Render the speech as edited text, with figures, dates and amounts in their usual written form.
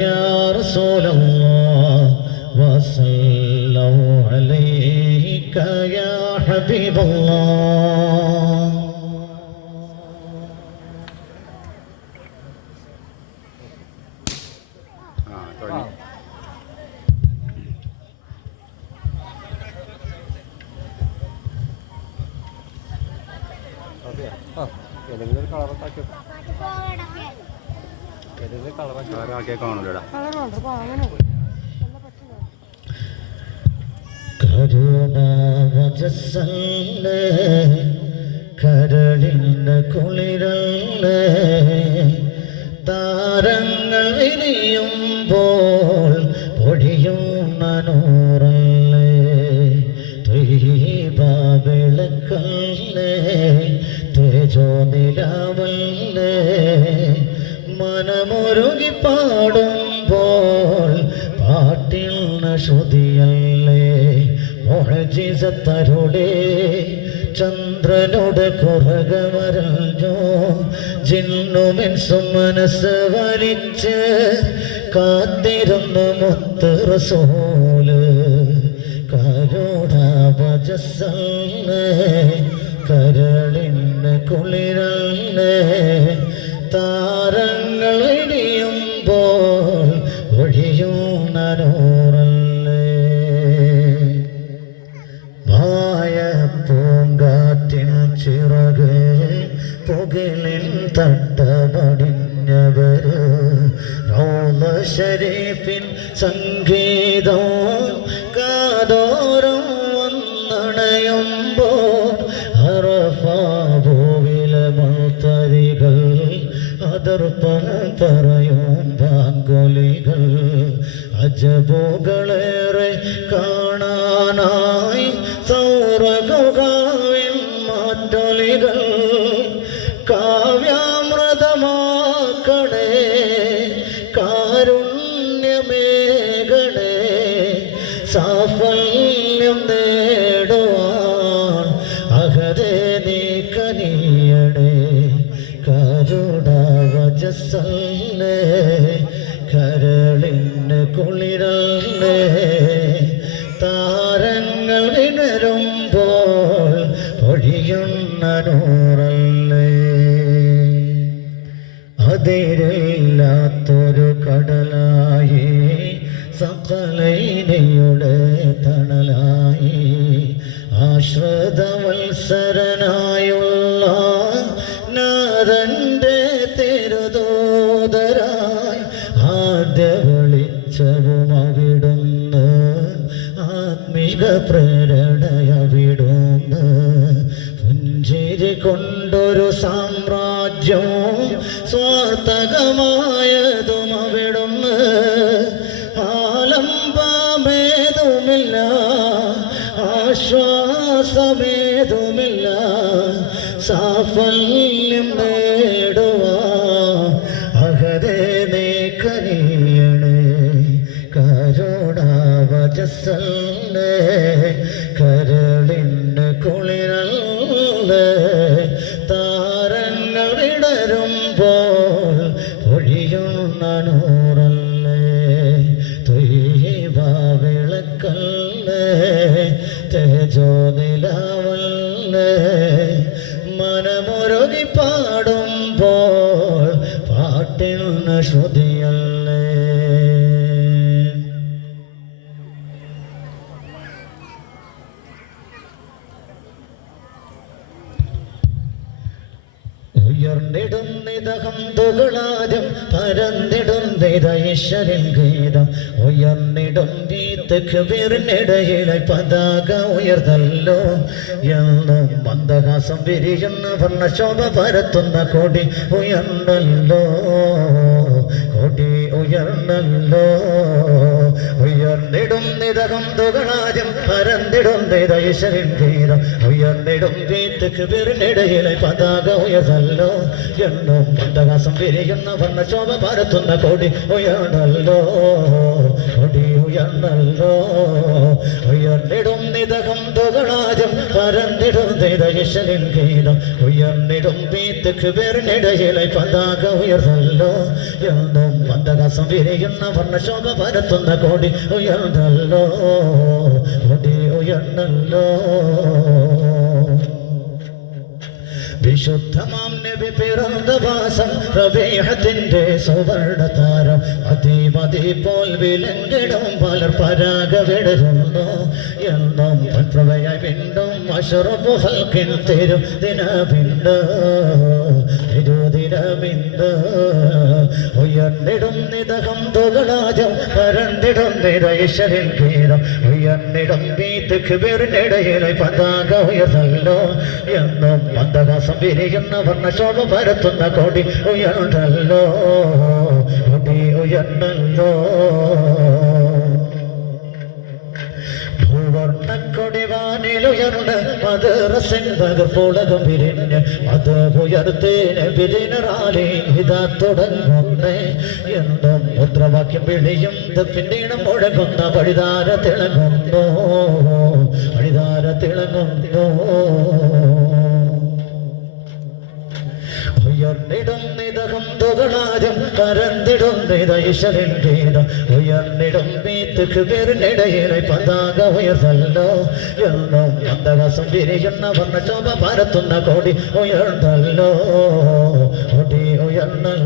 يا رسول الله وصلوا عليك يا حبيب الله. ഏതെങ്കിലും ഒരു കളറാക്കിയാൽ കാണൂലടാ. കരുണാവജസ്സല്ലേ കരളിന് കുളിരല്ലേ താരങ്ങൾ വിരിയുമ്പോൾ പൊഴിയുന്ന നൂറല്ലേ ത്വയ്യിബാവിളക്കല്ലേ തേജോ നിലാവല്ലേ മനമൊരുകി പാടുമ്പോൾ പാട്ടിൽ ശ്രുതിയല്ലേ മോഹജിസത്തരുടെ ചന്ദ്രനോട് കുറകമരഞ്ഞോ ജിന്നുമെൻസും മനസ്സ് വലിച്ച് കാത്തിരുന്നു മുത്ത് റസൂല് കരുണാവജസ്സല്ലേ കരളിന് കുളിരല്ലേ താരങ്ങൾ ഇടിയുമ്പോൾ ഒഴിയുന്ന നൂറല്ലേ മായ പൂങ്കാറ്റിൻ ചിറക് പുകലിൻ തട്ടപടിഞ്ഞവര് റൗള ശരീഫിൻ സംഗീതം കാതോരം വന്നണയുമ്പോൾ അറഫാഭൂവിലെ മുൾത്തരികൾ അതിർപ്പം പറയും ബാങ്കുലികൾ അജബുകളേറെ കാണാനായി സൗരഗുഹാവിൻ മാറ്റൊലികൾ കാവ്യാമൃതമാക്കണേ കാരുണ്യമേകണേ സാഫല്യം നേടുവാൻ അഹദേ നീ കനിയണേ കരുണാവജസ്സല്ലേ കരളിന് കുളിരല്ലേ താരങ്ങൾ വിടരുമ്പോൾ പൊഴിയുന്ന നൂറല്ലേ അതിരില്ലാത്തൊരു കടലായി സകലൈനയുടെ തണലായി ആശ്രിതവത്സരനായുള്ള നാഥന്റെ തിരുദൂതരായി ആദ്യ വെളിച്ചവും അവിടുന്ന് ആത്മീക പ്രേരണയവിടുന്ന് പുഞ്ചിരി കൊണ്ടൊരു സാമ്രാജ്യം സ്വാർത്ഥകമായതും അവിടുന്ന് ആലംബമേതുമില്ല ആശ്വാസമേതുമില്ല സാഫല്യം നേടുവാ അഹദേ നീ കനിയണേ കരുണാവജസ്സല്ലേ കരളിന് കുളിരല്ലേ താരങ്ങൾ വിടരുമ്പോൾ പൊഴിയുന്ന നൂറല്ലേ ത്വയ്യിബാവിളക്കല്ലേ തേജോ നിലാവല്ലേ മനമൊരുകി പാടുമ്പോൾ പാട്ടിൽ ശ്രുതിയല്ലേ ഉയർന്നിടുന്നിതകം തുകളാദ്യം പരന്നിടുന്നിതൈശ്വരൻ ഗീതം ഉയർന്നിടും തക്ബീറിനിടയിലെ പതാക ഉയർന്നല്ലോ എന്നും മന്ദഹാസം വിരിയുന്ന വർണ്ണശോഭ പരത്തുന്ന കൊടി ഉയർന്നല്ലോ കൊടി ഉയർന്നല്ലോ ഉയർന്നിടും നിതകം തുകളാദ്യം പരന്നിടും നിതൈശ്വരൻ ഗീതം ഉയർന്നിടും തക്ബീറിനിടയിലെ പതാക ഉയർന്നല്ലോ എന്നും മന്ദഹാസം വിരിയുന്ന വർണ്ണശോഭ പരത്തുന്ന കൊടി ഉയർന്നല്ലോ കൊടി ഉയർന്നല്ലോ ഉയർന്നിടും നിതകം തുകളാജം പരന്നിടും ദേശലിൻ ഗീതം ഉയർന്നിടും വീത്തുക്ക് പേരിനിടയിലെ പതാക ഉയർന്നല്ലോ എന്നും മന്ദഹാസം വിരിയുന്ന വർണ്ണശോഭ പരത്തുന്ന കോടി ഉയർന്നല്ലോ കൊടി ഉയർന്നല്ലോ വിശുദ്ധമാം നബി പിറന്ന വാസം റബീഹത്തിന്റെ സുവർണ താരം മതി പോൽ വിലങ്ങിടും പലർ പരാഗ വിടരുന്നു എന്നും പ്രഭയായി വീണ്ടും അഷറഫു ഹൽക്കിൻ തിരുദിനമിണ്ട് തിരുദിനമിണ്ട് ഉയർന്നിടും നിതകം തുകളാജം പരന്നിടും നിരൈശ്വരൻ ഗീതം ഉയർന്നിടും വീത്തുക്ക് പേരിനിടയിലെ പതാക ഉയർന്നല്ലോ എന്നും മന്ദഹാസം വിരിയുന്ന വർണ്ണശോഭ പരത്തുന്ന കൊടി ഉയർന്നല്ലോ കൊടി ഉയർന്നല്ലോ ഭൂവർണ്ണക്കൊടി വാനിലുയർന്ന് അത് റസിൻപകർപ്പുളകം വിരിഞ്ഞ് അത് ഉയർത്തേന് വിരിനറാലി ഇതാ തുടങ്ങുന്നേ എന്നും മുദ്രാവാക്യം വിളിയും പിന്നീട് മുഴങ്ങുന്ന വഴിതാര തിളങ്ങുന്നു വഴിതാര തിളങ്ങുന്നു ഉയർന്നിടും നിതകം തുകളാജം പരന്നിടും നിതൈശ്വരൻ ഗീതം ഉയർന്നിടും വീത്തുക്ക് പേരിനിടയിലെ പതാക ഉയർന്നല്ലോ എന്നും മന്ദഹാസം വിരിയുന്ന വർണ്ണശോഭ പരത്തുന്ന കൊടി ഉയർന്നല്ലോ കൊടി ഉയർന്നല്ലോ